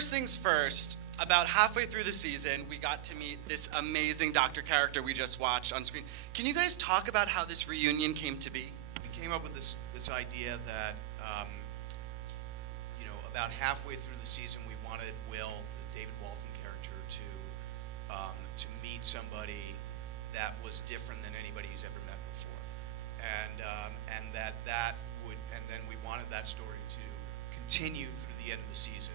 first things first, about halfway through the season, we got to meet this amazing Doctor character we just watched on screen. Can you guys talk about how this reunion came to be? We came up with this idea that, you know, about halfway through the season, we wanted Will, the David Walton character, to meet somebody that was different than anybody he's ever met before, and that would, and then we wanted that story to continue through the end of the season.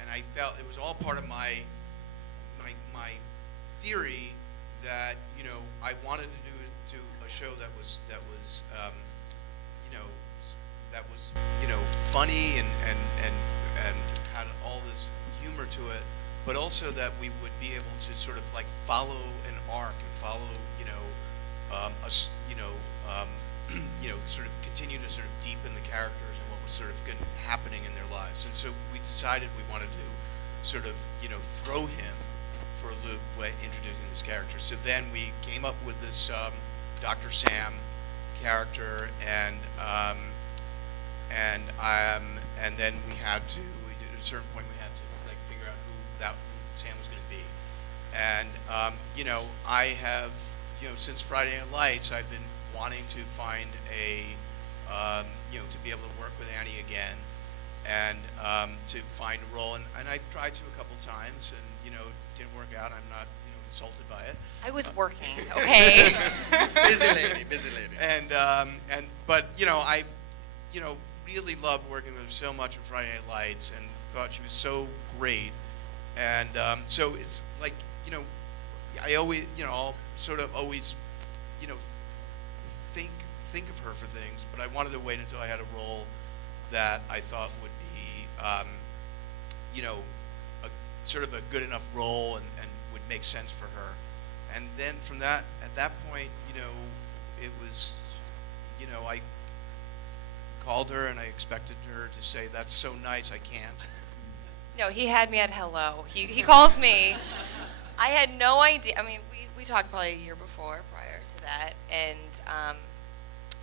And I felt it was all part of my theory that, you know, I wanted to do a show that was you know, funny and had all this humor to it, but also that we would be able to sort of like follow an arc and follow, you know, sort of continue to sort of deepen the characters and what was sort of happening in their lives. And so we decided we wanted to sort of, you know, throw him for a loop by introducing this character. So then we came up with this Dr. Sam character, and then we had to, at a certain point, we had to like figure out who Sam was going to be. And you know, I have, you know, since Friday Night Lights, I've been wanting to find a, you know, to be able to work with Annie again, and to find a role. And I've tried to a couple times, and, you know, it didn't work out. I'm not, you know, insulted by it. I was working, okay. Busy lady, busy lady. But, you know, I, you know, really loved working with her so much on Friday Night Lights, and thought she was so great. And so it's like, you know, I always, you know, I'll sort of always, you know, think of her for things, but I wanted to wait until I had a role that I thought would be, you know, sort of a good enough role and would make sense for her. And then from that, at that point, you know, it was, you know, I called her and I expected her to say, "That's so nice, I can't." No, he had me at hello. He calls me. I had no idea. I mean, we talked probably a year before, prior to that, and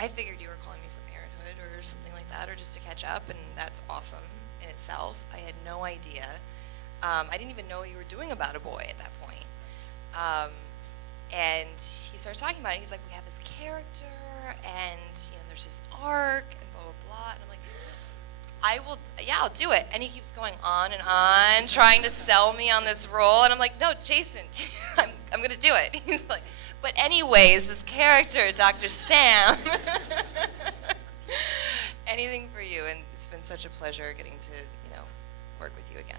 I figured you were calling me for Parenthood or something like that, or just to catch up, and that's awesome in itself. I had no idea. I didn't even know you were doing About a Boy at that point. And he starts talking about it. He's like, we have this character, and, you know, there's this arc, and blah, blah, blah. And I'm like, I'll do it. And he keeps going on and on, trying to sell me on this role. And I'm like, no, Jason, I'm going to do it. He's like, but anyways, this character, Dr. Sam, anything for you. And it's been such a pleasure getting to, you know, work with you again.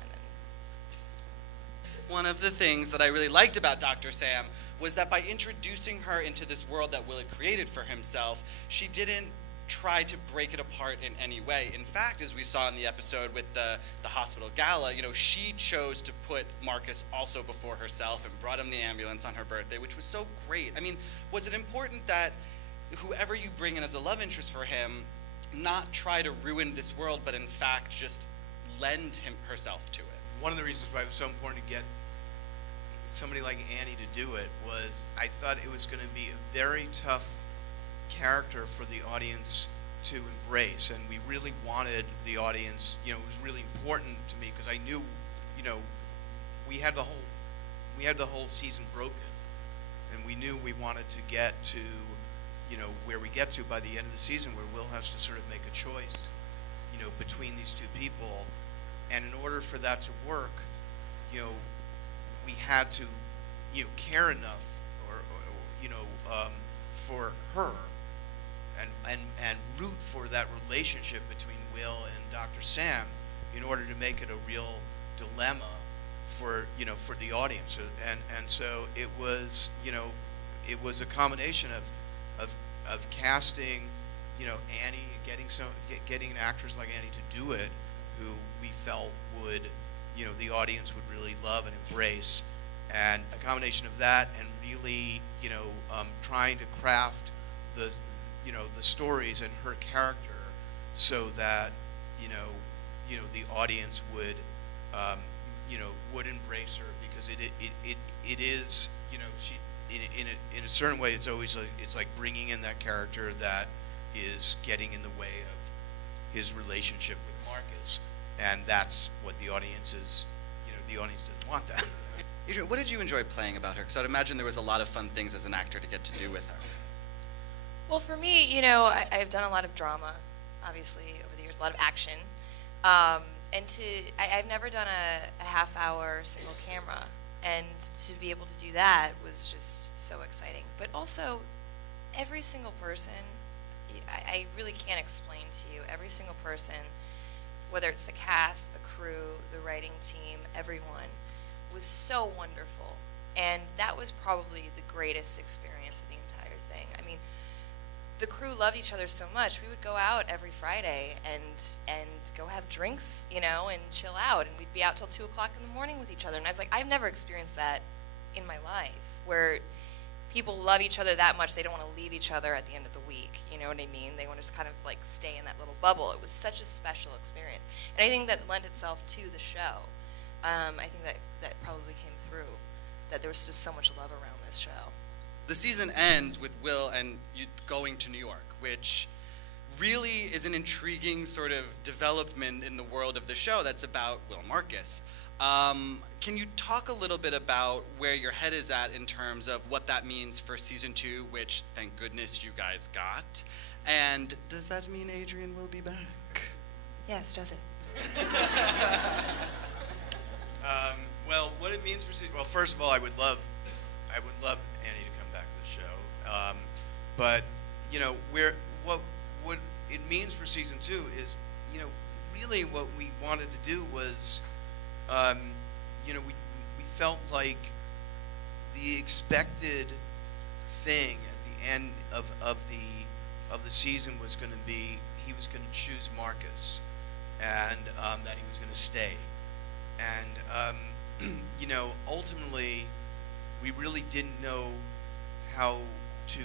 One of the things that I really liked about Dr. Sam was that by introducing her into this world that Will had created for himself, she didn't try to break it apart in any way. In fact, as we saw in the episode with the hospital gala, you know, she chose to put Marcus also before herself and brought him the ambulance on her birthday, which was so great. I mean, was it important that whoever you bring in as a love interest for him not try to ruin this world, but in fact just lend herself to it? One of the reasons why it was so important to get somebody like Annie to do it was I thought it was going to be a very tough character for the audience to embrace, and we really wanted the audience, you know, it was really important to me because I knew, you know, we had the whole season broken, and we knew we wanted to get to, you know, where we get to by the end of the season, where Will has to sort of make a choice, you know, between these two people. And in order for that to work, you know, we had to, you know, care enough, or you know, for her, and root for that relationship between Will and Dr. Sam, in order to make it a real dilemma for, you know, for the audience. And so it was, you know, it was a combination of casting, you know, Annie, getting an actress like Annie to do it, who we felt would, you know, the audience would really love and embrace, and a combination of that and really, you know, trying to craft the, you know, the stories and her character so that, you know, the audience would, you know, would embrace her, because it is, you know, she in a certain way it's always like, it's like bringing in that character that is getting in the way of his relationship with Marcus. And that's what the audience is the audience didn't want that. Adrianne, what did you enjoy playing about her? Because I'd imagine there was a lot of fun things as an actor to get to do with her. Well, for me, you know, I've done a lot of drama, obviously, over the years, a lot of action. I've never done a half-hour single camera, and to be able to do that was just so exciting. But also, every single person, I really can't explain to you, every single person, whether it's the cast, the crew, the writing team, everyone, was so wonderful. And that was probably the greatest experience of the entire thing. I mean, the crew loved each other so much. We would go out every Friday and go have drinks, you know, and chill out. And we'd be out till 2 o'clock in the morning with each other. And I was like, I've never experienced that in my life, where people love each other that much they don't want to leave each other at the end of the week. You know what I mean? They want to just kind of like stay in that little bubble. It was such a special experience. And I think that lent itself to the show. I think that probably came through, that there was just so much love around this show. The season ends with Will and you going to New York, which really is an intriguing sort of development in the world of the show that's about Will Marcus. Can you talk a little bit about where your head is at in terms of what that means for season 2, which thank goodness you guys got? And does that mean Adrianne will be back? Yes, does it? Well, what it means for season, well, first of all, I would love Annie to come back to the show. But you know, what it means for season 2 is, you know, really what we wanted to do was, you know, we felt like the expected thing at the end of the season was going to be he was going to choose Marcus, and that he was going to stay. And you know, ultimately, we really didn't know how to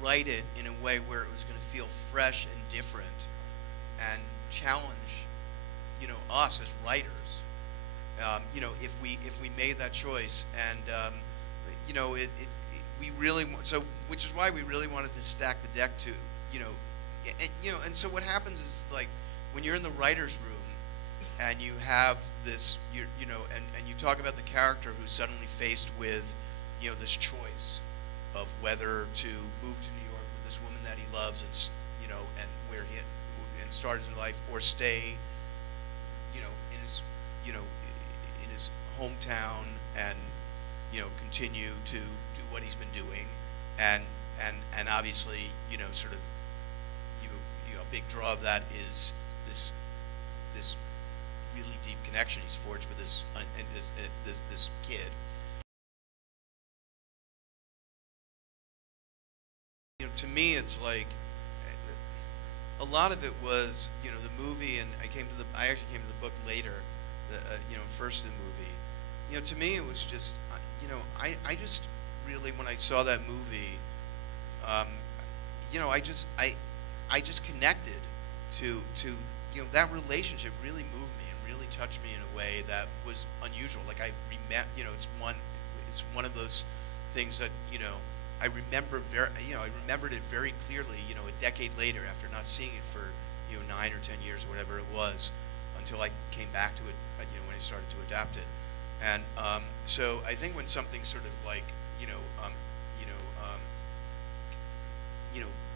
write it in a way where it was going to feel fresh and different and challenge, you know, us as writers. You know, if we made that choice, and you know, we really which is why we really wanted to stack the deck to, you know, and so what happens is, like, when you're in the writers' room and you have this, you know, and you talk about the character who's suddenly faced with, you know, this choice of whether to move to New York with this woman that he loves, and, you know, and where he and start his new life, or stay, you know, in his, you know, in his hometown and, you know, continue to do what he's been doing, and obviously, you know, sort of, you know, a big draw of that is this really deep connection he's forged with this kid. You know, to me, it's like a lot of it was, you know, the movie, and I actually came to the book later, you know, first in the movie. You know, to me, it was just, you know, I just really, when I saw that movie, you know, I just connected to, you know, that relationship really moved me and really touched me in a way that was unusual. Like, you know, it's one of those things that, you know, I remembered it very clearly, you know, a decade later, after not seeing it for, you know, 9 or 10 years or whatever it was, until I came back to it, you know, when I started to adapt it. And so I think when something sort of like, you know,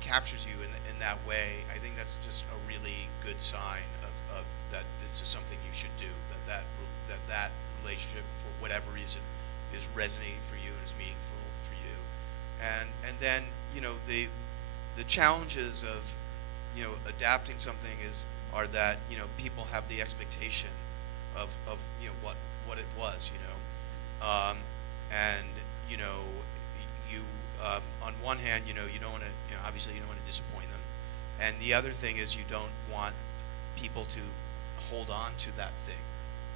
captures you in that way, I think that's just a really good sign of that this is something you should do, that relationship, for whatever reason, is resonating for you and is meaningful for you. And then, you know, the challenges of, you know, adapting something are that, you know, people have the expectation of you know, what it was, you know, and, you know, you on one hand, you know, you don't want to, you know, obviously you don't want to disappoint them, and the other thing is you don't want people to hold on to that thing.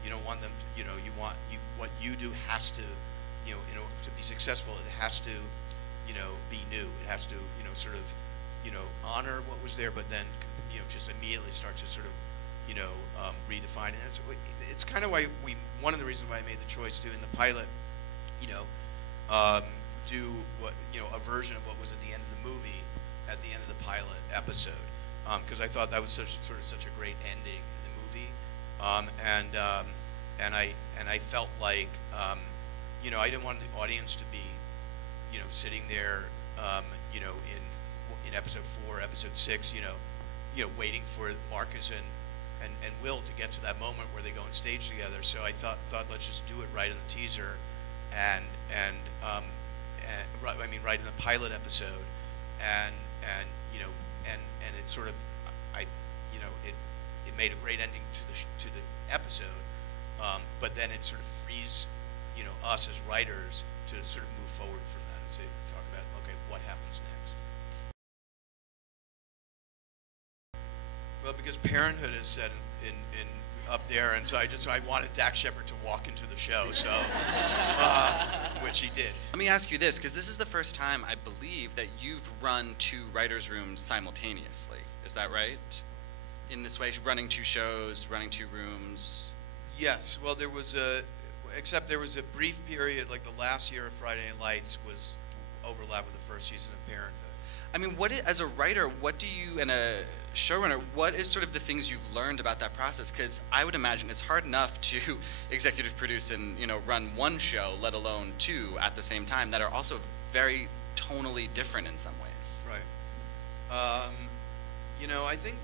You don't want them to, you know, what you do has to, you know, in order to be successful, it has to, you know, be new. It has to, you know, sort of, you know, honor what was there, but then, you know, just immediately start to sort of, you know, redefine it. And so it's kind of why one of the reasons why I made the choice to, in the pilot, you know, do what, you know, a version of what was at the end of the movie, at the end of the pilot episode, because I thought that was such a great ending in the movie, I felt like, you know, I didn't want the audience to be, you know, sitting there, you know, in episode 4, episode 6, you know, waiting for Marcus and Will to get to that moment where they go on stage together. So I thought let's just do it right in the teaser, and I mean right in the pilot episode, and you know, and it sort of, you know, it made a great ending to the episode, but then it sort of frees, you know, us as writers to sort of move forward from that and talk about, okay, what happens next. Well, because Parenthood is set in up there, and so I wanted Dax Shepard to walk into the show, so which he did. Let me ask you this, because this is the first time I believe that you've run 2 writers' rooms simultaneously. Is that right? In this way, running 2 shows, running 2 rooms. Yes. Well, there was except there was a brief period, like the last year of Friday Night Lights was overlap with the first season of Parenthood. I mean, as a writer, what do you, and a showrunner, what is sort of the things you've learned about that process? Because I would imagine it's hard enough to executive produce and, you know, run 1 show, let alone 2 at the same time, that are also very tonally different in some ways. Right. You know, I think,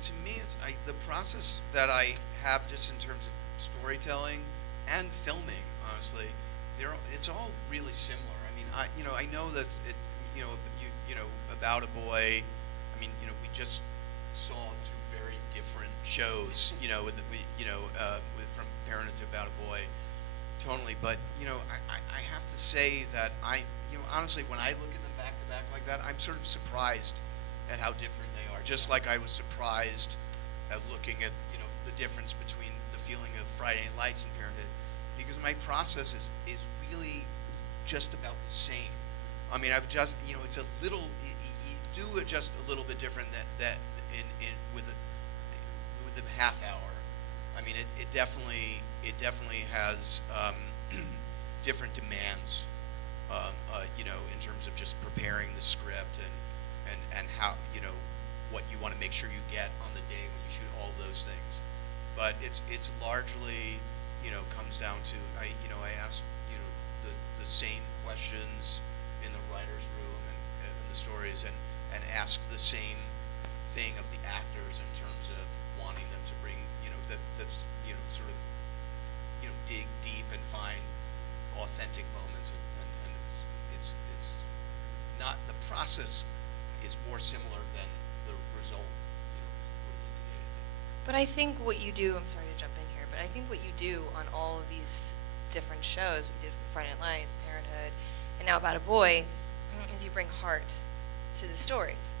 to me, the process that I have just in terms of storytelling and filming, honestly, it's all really similar. I mean, you know, I know that it, you know, About a Boy. I mean, you know, we just saw 2 very different shows, you know, from Parenthood to About a Boy, tonally. But you know, I have to say that you know, honestly, when I look at them back to back like that, I'm sort of surprised at how different they are. Just like I was surprised at looking at, you know, the difference between the feeling of Friday Night Lights and Parenthood, because my process is really just about the same. I mean, I've just, you know, it's a little, you do it just a little bit different with the half hour. I mean, it definitely has different demands, you know, in terms of just preparing the script and how, you know, what you want to make sure you get on the day when you shoot, all those things. But it's largely, you know, comes down to, I ask, you know, the same questions in the writer's room and the stories, and ask the same thing of the actors in terms of wanting them to bring, you know, that's, you know, sort of, you know, dig deep and find authentic moments, and it's not, the process is more similar than the result, you know, would indicate, I think. But I think what you do, I'm sorry to jump in here, but I think what you do on all of these different shows, we did Friday Night Lights, Parenthood, and now About a Boy, is you bring heart to the stories,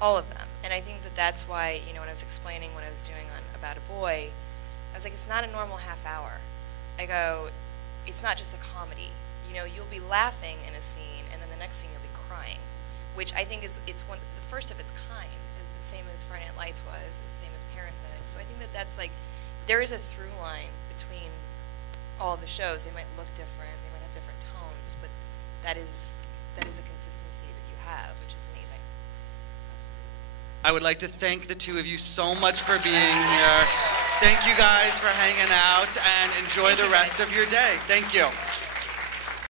all of them. And I think that that's why, you know, when I was explaining what I was doing on About a Boy, I was like, it's not a normal half hour. I go, it's not just a comedy. You know, you'll be laughing in a scene, and then the next scene you'll be crying, which I think it's the first of its kind. Is the same as Friday Night Lights was, is the same as Parenthood. So I think that that's like, there is a through line between all the shows. They might look different, they might have different tones, but that is a consistency that you have, which is amazing. I would like to thank the 2 of you so much for being here. Thank you guys for hanging out, and enjoy the rest of your day. Thank you.